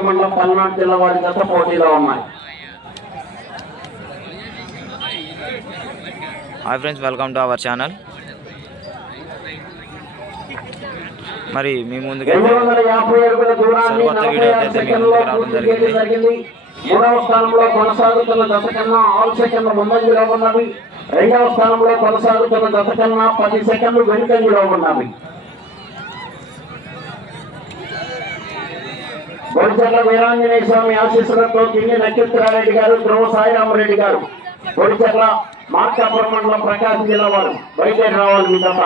మండలం పల్నాడు జిల్లా వారి జత పోటీలో ఉన్నాయి. Hi friends, welcome to our channel. మరి మీ ముందుగా సరికొత్త వీడియో అయితే మీ ముందుకు రావడం జరిగింది. మూడవ స్థానంలో కొనసాగుతున్న జత కన్నా 6 సెకండ్ల ముందంజలో ఉన్నవి. రెండవ స్థానంలో కొనసాగుతున్న జత కన్నా 10 సెకండ్లు వెనుకంజలో ఉన్నవి. బొడిచెర్ల వీరాంజనేయ స్వామి ఆశీస్సులతో కింది నక్షత్రారెడ్డి గారు, ధ్రువ సాయిరామరెడ్డి గారు, బొడిచెర్ల మార్కాపురం మండలం ప్రకాశం జిల్లా వారు బయలుదేరి రావాలి. మీ జత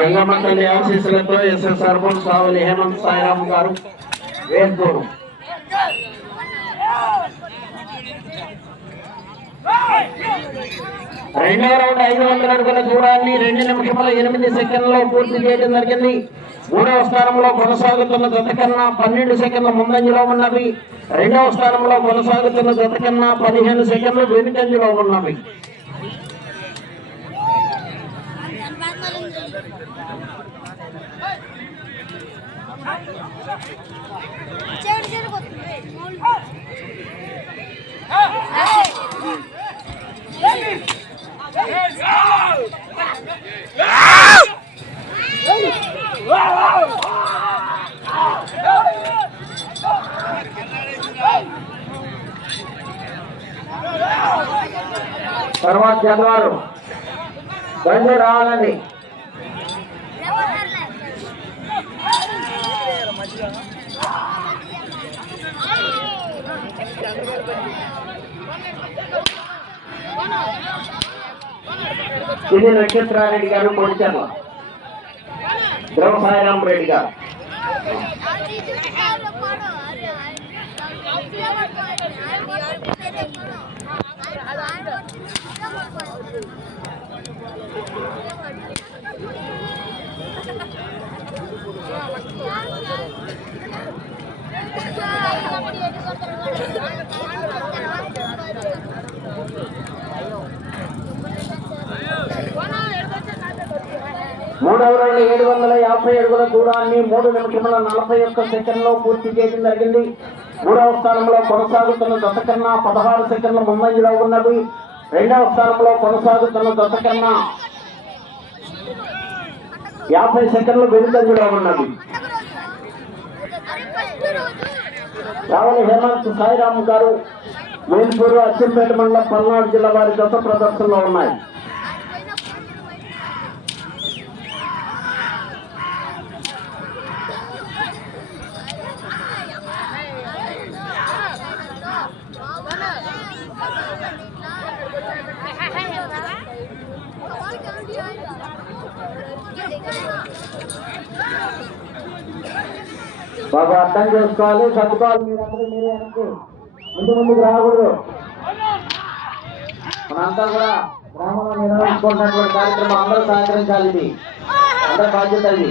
గంగమ్మ ఆశీస్సులతో ఎస్ఎస్ సర్పంచ్ సావలి హేమంత్ సాయిరామ్ గారు వేస్తూరు. రెండవ రౌండ్ 500 అడుగుల దూరాన్ని 2 నిమిషముల 8 సెకండ్లలో పూర్తి చేయడం జరిగింది. మూడవ స్థానంలో కొనసాగుతున్న జత కన్నా 12 సెకండ్ల ముందంజలో ఉన్నవి. రెండవ స్థానంలో కొనసాగుతున్న జత కన్నా 15 సెకండ్లు వెనుకంజలో ఉన్నవి. తర్వాత జనవారు బండి రావాలండి. ఇది నక్షత్రారెడ్డి గారు, బొడిచెర్ల ధ్రువ సాయిరామరెడ్డి గారు. మూడవ రౌండ్ 750 అడుగుల దూరాన్ని 3 నిమిషముల 41 సెకండ్లో పూర్తి చేయడం జరిగింది. మూడవ స్థానంలో కొనసాగుతున్న జత కన్నా 16 సెకండ్ల ముందంజలో ఉన్నవి. రెండవ స్థానంలో కొనసాగుతున్న జత కన్నా 50 సెకండ్లు వెనుకంజలో ఉన్నవి. రావలి హేమంత్ సాయిరామ్ గారు, వేల్పూరు అచ్చంపేట మండలం పల్నాడు జిల్లా వారి జత ప్రదర్శనలో ఉన్నాయి. బాబా అర్థం చేసుకోవాలి, చదువుకోవాలి. మీరందరూ మీరే వెనక్కి ముందుకు రాకూడదు. మనంతా కూడా గ్రామంలో నిర్వహించుకున్నటువంటి కార్యక్రమం అందరూ సహకరించాలి. ఇది అందరూ బాధ్యత. ఇది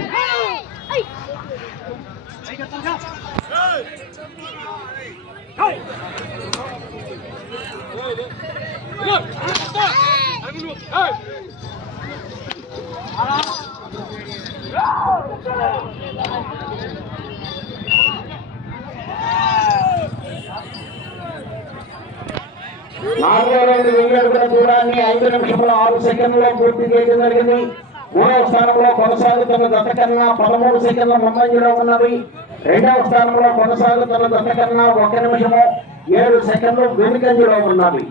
నాలుగో రౌండ్ 1000 అడుగుల దూరాన్ని 5 నిమిషముల 6 సెకండ్లో పూర్తి చేయడం జరిగింది. మూడవ స్థానంలో కొనసాగుతున్న జత కన్నా 13 సెకండ్ల ముందంజలో ఉన్నవి. రెండవ స్థానంలో కొనసాగుతున్న జత కన్నా 1 నిమిషము 7 సెకండ్లు వెనుకంజలో ఉన్నవి.